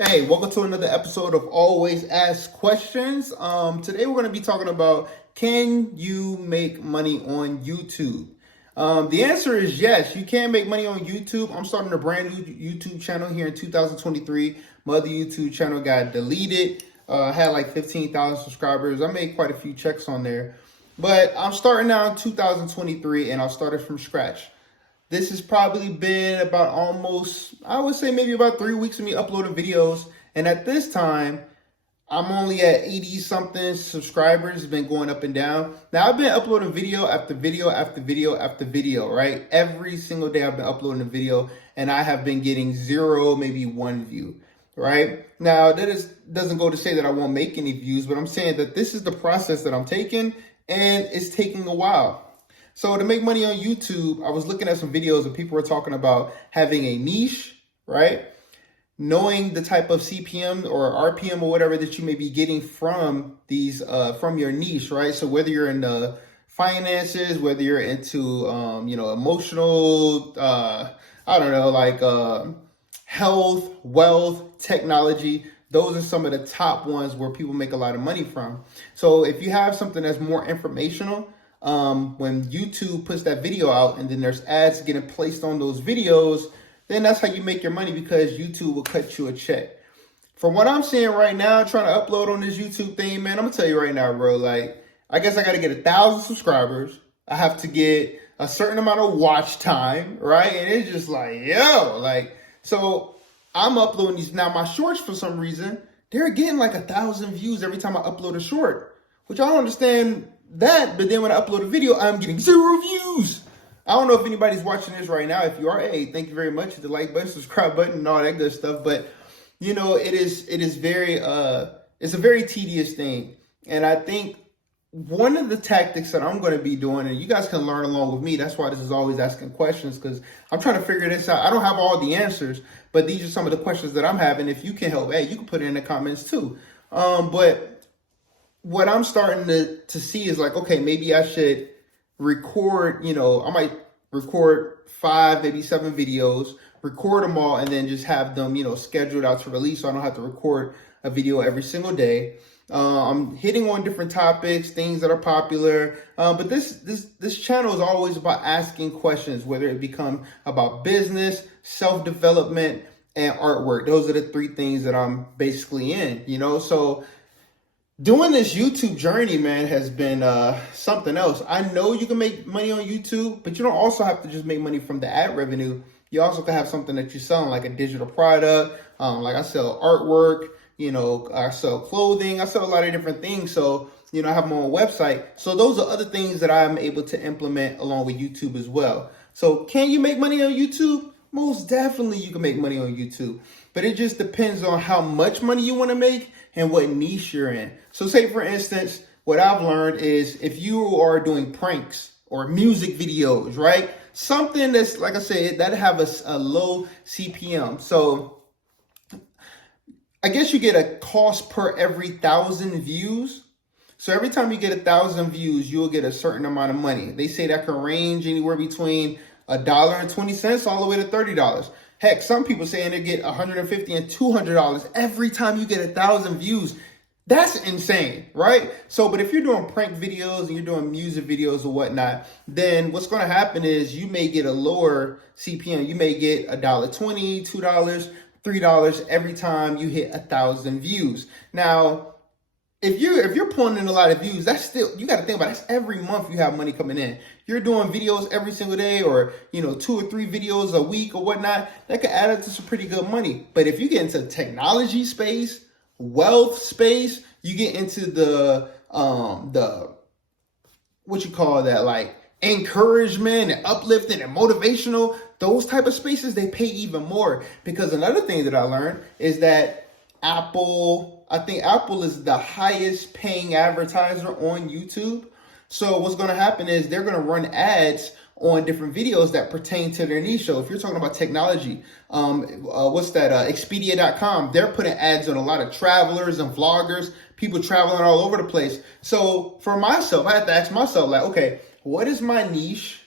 Hey, welcome to another episode of Always Ask Questions. Today we're going to be talking about, can you make money on YouTube? The answer is yes, you can make money on YouTube. I'm starting a brand new YouTube channel here in 2023. My other YouTube channel got deleted. Had like 15,000 subscribers. I made quite a few checks on there. But I'm starting now in 2023 and I started from scratch. This has probably been about almost, I would say maybe about 3 weeks of me uploading videos. And at this time, I'm only at 80 something subscribers. It's been going up and down. Now I've been uploading video after video after video after video, right? Every single day I've been uploading a video and I have been getting 0, maybe 1 view, right? Now doesn't go to say that I won't make any views, but I'm saying that this is the process that I'm taking and it's taking a while. So to make money on YouTube, I was looking at some videos and people were talking about having a niche, right? Knowing the type of CPM or RPM or whatever that you may be getting from these, from your niche, right? So whether you're in the finances, whether you're into, emotional, health, wealth, technology, those are some of the top ones where people make a lot of money from. So if you have something that's more informational, when YouTube puts that video out and then there's ads getting placed on those videos, then that's how you make your money, because YouTube will cut you a check. From what I'm seeing right now, trying to upload on this YouTube thing, man, I'm gonna tell you right now, bro, like, I guess I gotta get 1,000 subscribers. I have to get a certain amount of watch time, right? And it's just like, so I'm uploading these. Now my shorts, for some reason, they're getting like 1,000 views every time I upload a short, which I don't understand that, but then when I upload a video, I'm getting 0 views. I don't know if anybody's watching this right now. If you are, hey, thank you very much. Hit the like button, subscribe button, and all that good stuff. But it is very it's a very tedious thing. And I think one of the tactics that I'm going to be doing, and you guys can learn along with me. That's why this is always asking questions, because I'm trying to figure this out. I don't have all the answers, but these are some of the questions that I'm having. If you can help, hey, you can put it in the comments too. But what I'm starting to see is like, okay, maybe I should record, I might record 5, maybe 7 videos, record them all, and then just have them, scheduled out to release, so I don't have to record a video every single day. I'm hitting on different topics, things that are popular, but this channel is always about asking questions, whether it become about business, self-development, and artwork. Those are the 3 things that I'm basically in, so doing this YouTube journey, man, has been something else. I know you can make money on YouTube, but you don't also have to just make money from the ad revenue. You also can have something that you're selling, like a digital product. Like I sell artwork, I sell clothing. I sell a lot of different things. So, I have my own website. So those are other things that I'm able to implement along with YouTube as well. So can you make money on YouTube? Most definitely you can make money on YouTube, but it just depends on how much money you want to make and what niche you're in. So say, for instance, what I've learned is if you are doing pranks or music videos, right? Something that's, like I said, that have a low CPM. So I guess you get a cost per every 1,000 views. So every time you get 1,000 views, you'll get a certain amount of money. They say that can range anywhere between $1.20 all the way to $30. Heck, some people saying they get $150 and $200 every time you get 1,000 views. That's insane, right? So, but if you're doing prank videos and you're doing music videos or whatnot, then what's going to happen is you may get a lower CPM. You may get $1.20, $2, $3 every time you hit 1,000 views. Now, if you're pulling in a lot of views, that's still, you got to think about it. That's every month you have money coming in. You're doing videos every single day, or 2 or 3 videos a week or whatnot, that could add up to some pretty good money. But if you get into technology space, wealth space, you get into the what you call that, like encouragement and uplifting and motivational, those type of spaces, they pay even more. Because another thing that I learned is that I think Apple is the highest paying advertiser on YouTube. So what's going to happen is they're going to run ads on different videos that pertain to their niche. So if you're talking about technology, Expedia.com, they're putting ads on a lot of travelers and vloggers, people traveling all over the place. So for myself, I have to ask myself, like, okay, what is my niche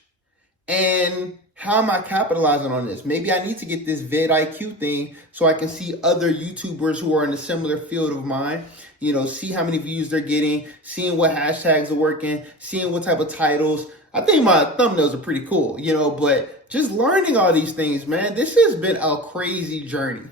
and How am I capitalizing on this? Maybe I need to get this vidIQ thing so I can see other YouTubers who are in a similar field of mine, see how many views they're getting, seeing what hashtags are working, seeing what type of titles. I think my thumbnails are pretty cool, but just learning all these things, man, this has been a crazy journey.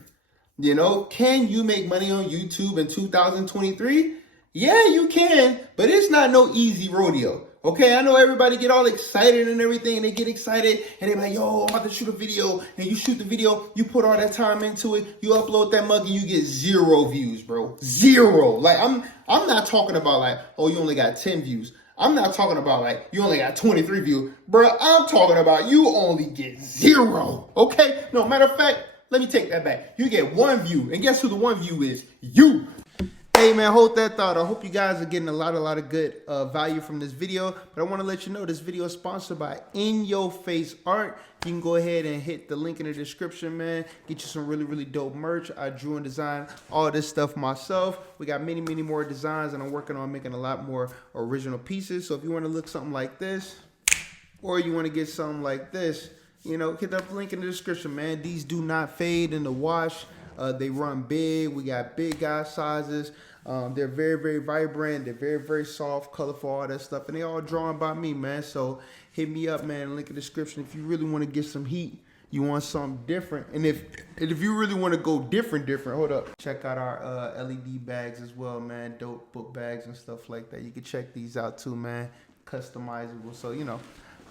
Can you make money on YouTube in 2023? Yeah, you can, but it's not no easy rodeo. Okay, I know everybody get all excited and everything, and they get excited, and they're like, yo, I'm about to shoot a video, and you shoot the video, you put all that time into it, you upload that mug, and you get 0 views, bro. 0. Like, I'm not talking about like, oh, you only got 10 views. I'm not talking about like, you only got 23 views. Bro, I'm talking about you only get 0, okay? No, matter of fact, let me take that back. You get 1 view, and guess who the 1 view is? You. Hey man, hold that thought. I hope you guys are getting a lot of good value from this video. But I want to let you know this video is sponsored by In Your Face Art. You can go ahead and hit the link in the description, man. Get you some really dope merch. I drew and designed all this stuff myself. We got many more designs, and I'm working on making a lot more original pieces. So if you want to look something like this, or you want to get something like this, hit that link in the description, man. These do not fade in the wash. They run big. We got big guy sizes. They're very vibrant. They're very soft, colorful, all that stuff. And they all drawn by me, man. So hit me up, man. Link in the description. If you really want to get some heat, you want something different. And if you really want to go different, hold up. Check out our LED bags as well, man. Dope book bags and stuff like that. You can check these out too, man. Customizable. So,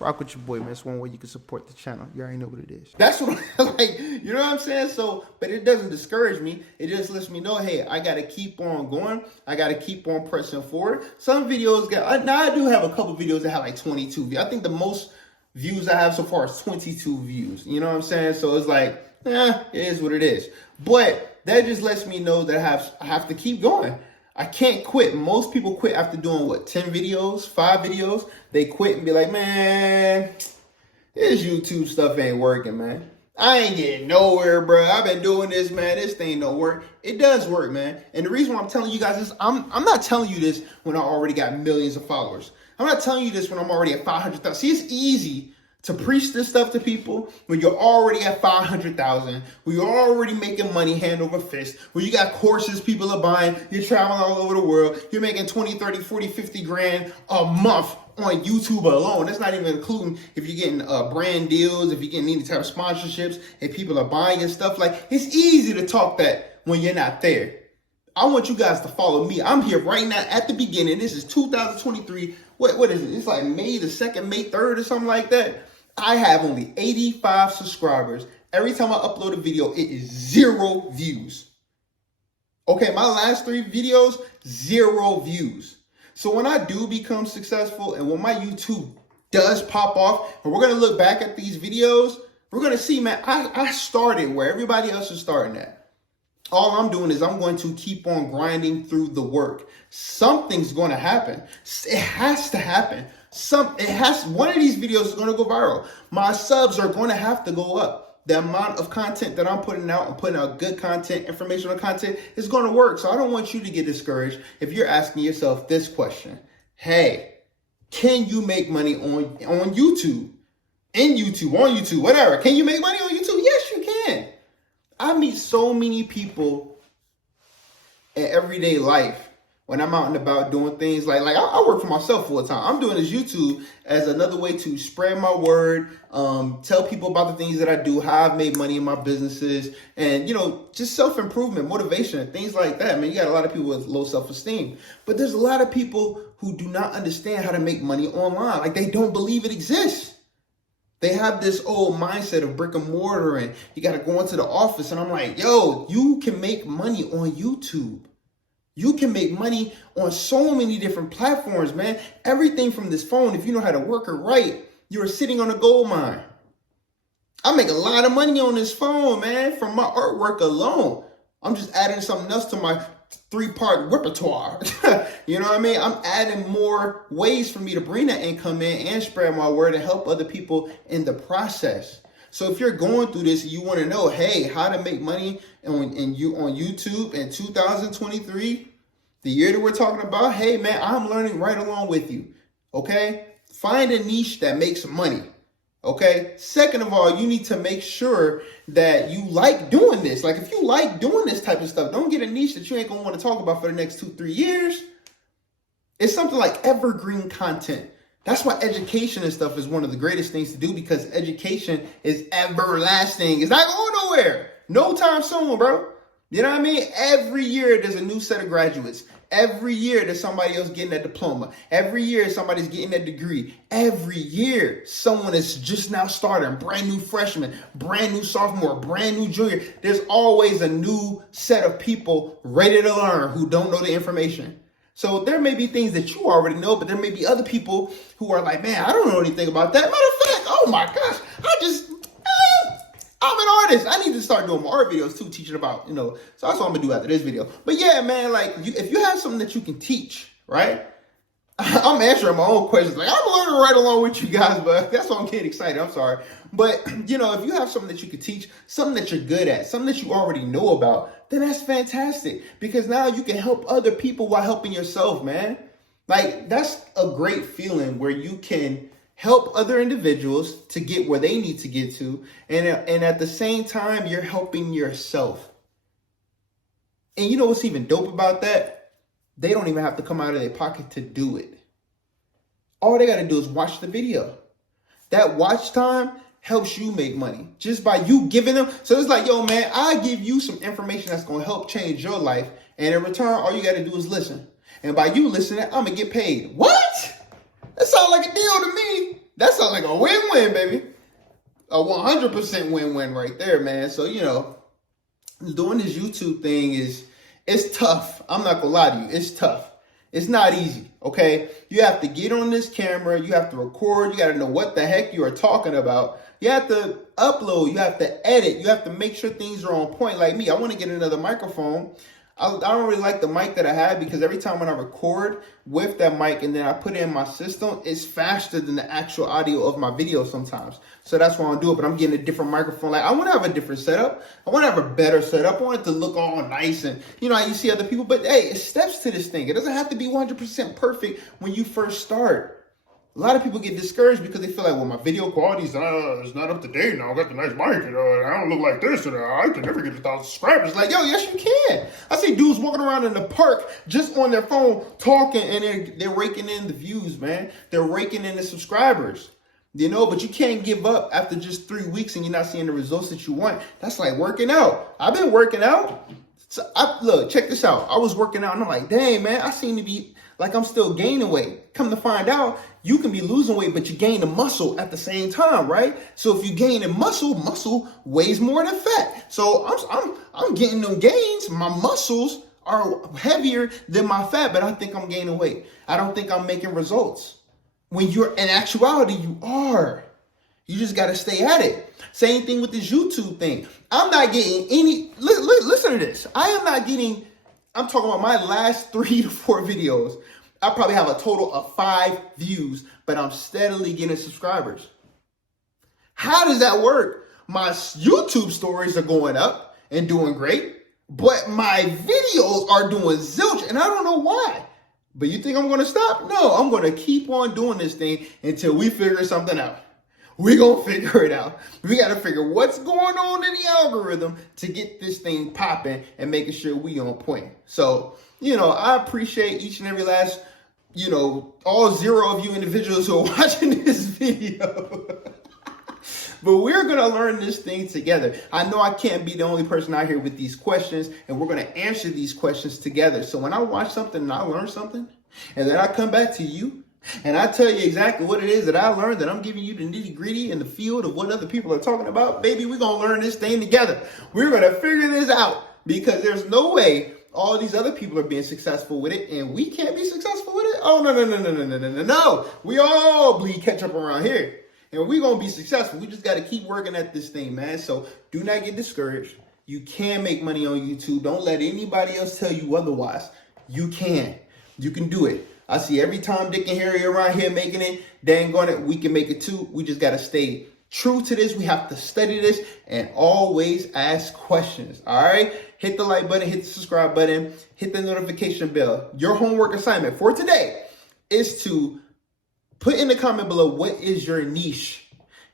rock with your boy, man. It's one way you can support the channel. You already know what it is. That's what I like. You know what I'm saying? So, but it doesn't discourage me. It just lets me know, hey, I got to keep on going. I got to keep on pressing forward. Some videos now I do have a couple videos that have like 22 views. I think the most views I have so far is 22 views. You know what I'm saying? So it's like, it is what it is. But that just lets me know that I have to keep going. I can't quit. Most people quit after doing 10 videos, 5 videos. They quit and be like, man, this YouTube stuff ain't working, man. I ain't getting nowhere, bro. I've been doing this, man. This thing don't work. It does work, man. And the reason why I'm telling you guys this, I'm not telling you this when I already got millions of followers. I'm not telling you this when I'm already at 500,000. See, it's easy to preach this stuff to people when you're already at 500,000, when you're already making money hand over fist, when you got courses people are buying, you're traveling all over the world, you're making 20, 30, 40, 50 grand a month on YouTube alone. That's not even including if you're getting brand deals, if you're getting any type of sponsorships, if people are buying your stuff. Like, it's easy to talk that when you're not there. I want you guys to follow me. I'm here right now at the beginning. This is 2023. What is it? It's like May the 2nd, May 3rd or something like that. I have only 85 subscribers. Every time I upload a video, it is 0 views. Okay, my last 3 videos, 0 views. So when I do become successful and when my YouTube does pop off, and we're going to look back at these videos, we're going to see, man, I started where everybody else is starting at. All I'm doing is I'm going to keep on grinding through the work. Something's going to happen. It has to happen. One of these videos is going to go viral. My subs are going to have to go up. The amount of content that I'm putting out and putting out good content, informational content is going to work. So I don't want you to get discouraged if you're asking yourself this question. Hey, can you make money on YouTube? On YouTube, whatever. Can you make money on YouTube? Yes, you can. I meet so many people in everyday life when I'm out and about doing things like I work for myself full time. I'm doing this YouTube as another way to spread my word, tell people about the things that I do, how I've made money in my businesses, and, just self-improvement, motivation, things like that. Man, you got a lot of people with low self-esteem, but there's a lot of people who do not understand how to make money online. Like, they don't believe it exists. They have this old mindset of brick and mortar and you got to go into the office. And I'm like, yo, you can make money on YouTube. You can make money on so many different platforms, man. Everything from this phone, if you know how to work it right, you're sitting on a gold mine. I make a lot of money on this phone, man, from my artwork alone. I'm just adding something else to my 3-part repertoire. You know what I mean? I'm adding more ways for me to bring that income in and spread my word and help other people in the process. So if you're going through this and you want to know, hey, how to make money on YouTube in 2023, the year that we're talking about, hey, man, I'm learning right along with you. Okay? Find a niche that makes money. Okay. Second of all, you need to make sure that you like doing this. Like if you like doing this type of stuff, don't get a niche that you ain't gonna want to talk about for the next 2-3 years. It's something like evergreen content. That's why education and stuff is one of the greatest things to do, because education is everlasting. It's not going nowhere. No time soon, bro. You know what I mean? Every year there's a new set of graduates. Every year there's somebody else getting that diploma. Every year somebody's getting that degree. Every year someone is just now starting, brand new freshman, brand new sophomore, brand new junior. There's always a new set of people ready to learn who don't know the information. So there may be things that you already know, but there may be other people who are like, man, I don't know anything about that. Matter of fact, oh my gosh, I'm an artist. I need to start doing more art videos too, teaching about, so that's what I'm gonna do after this video. But yeah, man, like if you have something that you can teach, right? I'm answering my own questions. Like I'm learning right along with you guys, but that's why I'm getting excited. I'm sorry. But if you have something that you can teach, something that you're good at, something that you already know about, then that's fantastic. Because now you can help other people while helping yourself, man. Like that's a great feeling where you can help other individuals to get where they need to get to. And at the same time, you're helping yourself. And you know what's even dope about that? They don't even have to come out of their pocket to do it. All they got to do is watch the video. That watch time helps you make money just by you giving them. So it's like, yo, man, I give you some information that's going to help change your life. And in return, all you got to do is listen. And by you listening, I'm going to get paid. What? That sounds like a deal to me. That sounds like a win-win, baby. A 100% win-win right there, man. So, doing this YouTube thing it's tough. I'm not gonna lie to you. It's tough. It's not easy, okay? You have to get on this camera. You have to record. You got to know what the heck you are talking about. You have to upload. You have to edit. You have to make sure things are on point. Like me, I want to get another microphone. I don't really like the mic that I have because every time when I record with that mic and then I put it in my system, it's faster than the actual audio of my video sometimes. So that's why I do it, but I'm getting a different microphone. Like I want to have a different setup. I want to have a better setup. I want it to look all nice and, how you see other people. But hey, it's steps to this thing. It doesn't have to be 100% perfect when you first start. A lot of people get discouraged because they feel like, well, my video quality is not up to date now. I got the nice mic, and I don't look like this, and I can never get 1,000 subscribers. Like, yo, yes, you can. I see dudes walking around in the park just on their phone talking, and they're raking in the views, man. They're raking in the subscribers. But you can't give up after just 3 weeks and you're not seeing the results that you want. That's like working out. I've been working out. So look, check this out. I was working out, and I'm like, dang, man, I seem to be like I'm still gaining weight. Come to find out, you can be losing weight, but you gain the muscle at the same time, right? So if you gain the muscle weighs more than fat. So I'm getting them gains. My muscles are heavier than my fat, but I think I'm gaining weight. I don't think I'm making results. When you're in actuality, you are. You just got to stay at it. Same thing with this YouTube thing. I'm not getting any, listen to this. I'm talking about my last 3 to 4 videos. I probably have a total of 5 views, but I'm steadily getting subscribers. How does that work? My YouTube stories are going up and doing great, but my videos are doing zilch, and I don't know why. But you think I'm going to stop? No, I'm going to keep on doing this thing until we figure something out. We're going to figure it out. We got to figure what's going on in the algorithm to get this thing popping and making sure we on point. So, I appreciate each and every last, all 0 of you individuals who are watching this video. But we're going to learn this thing together. I know I can't be the only person out here with these questions, and we're going to answer these questions together. So when I watch something and I learn something, and then I come back to you, and I tell you exactly what it is that I learned, that I'm giving you the nitty gritty in the field of what other people are talking about, baby, we're going to learn this thing together. We're going to figure this out because there's no way all these other people are being successful with it and we can't be successful with it. Oh, no. We all bleed ketchup around here and we're going to be successful. We just got to keep working at this thing, man. So do not get discouraged. You can make money on YouTube. Don't let anybody else tell you otherwise. You can. You can do it. I see every Tom, Dick, and Harry around here making it. Dang on it, we can make it too. We just got to stay true to this. We have to study this and always ask questions. All right? Hit the like button, hit the subscribe button, hit the notification bell. Your homework assignment for today is to put in the comment below, what is your niche?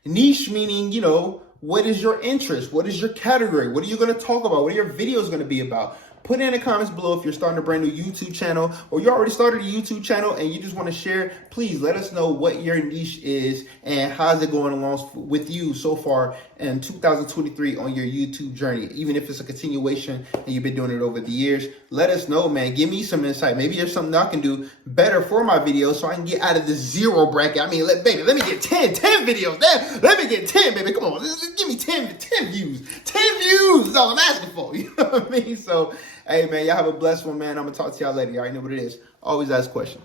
Niche meaning, you know, what is your interest? What is your category? What are you going to talk about? What are your videos going to be about? Put it in the comments below if you're starting a brand new YouTube channel, or you already started a YouTube channel and you just want to share. Please let us know what your niche is and how's it going along with you so far in 2023 on your YouTube journey. Even if it's a continuation and you've been doing it over the years, let us know, man. Give me some insight. Maybe there's something I can do better for my videos so I can get out of this zero bracket. I mean, let me get 10 videos. Let me get 10, baby. Come on, give me 10 views. 10 views is all I'm asking for. You know what I mean? So, hey, man, y'all have a blessed one, man. I'm going to talk to y'all later. You already know what it is. Always ask questions.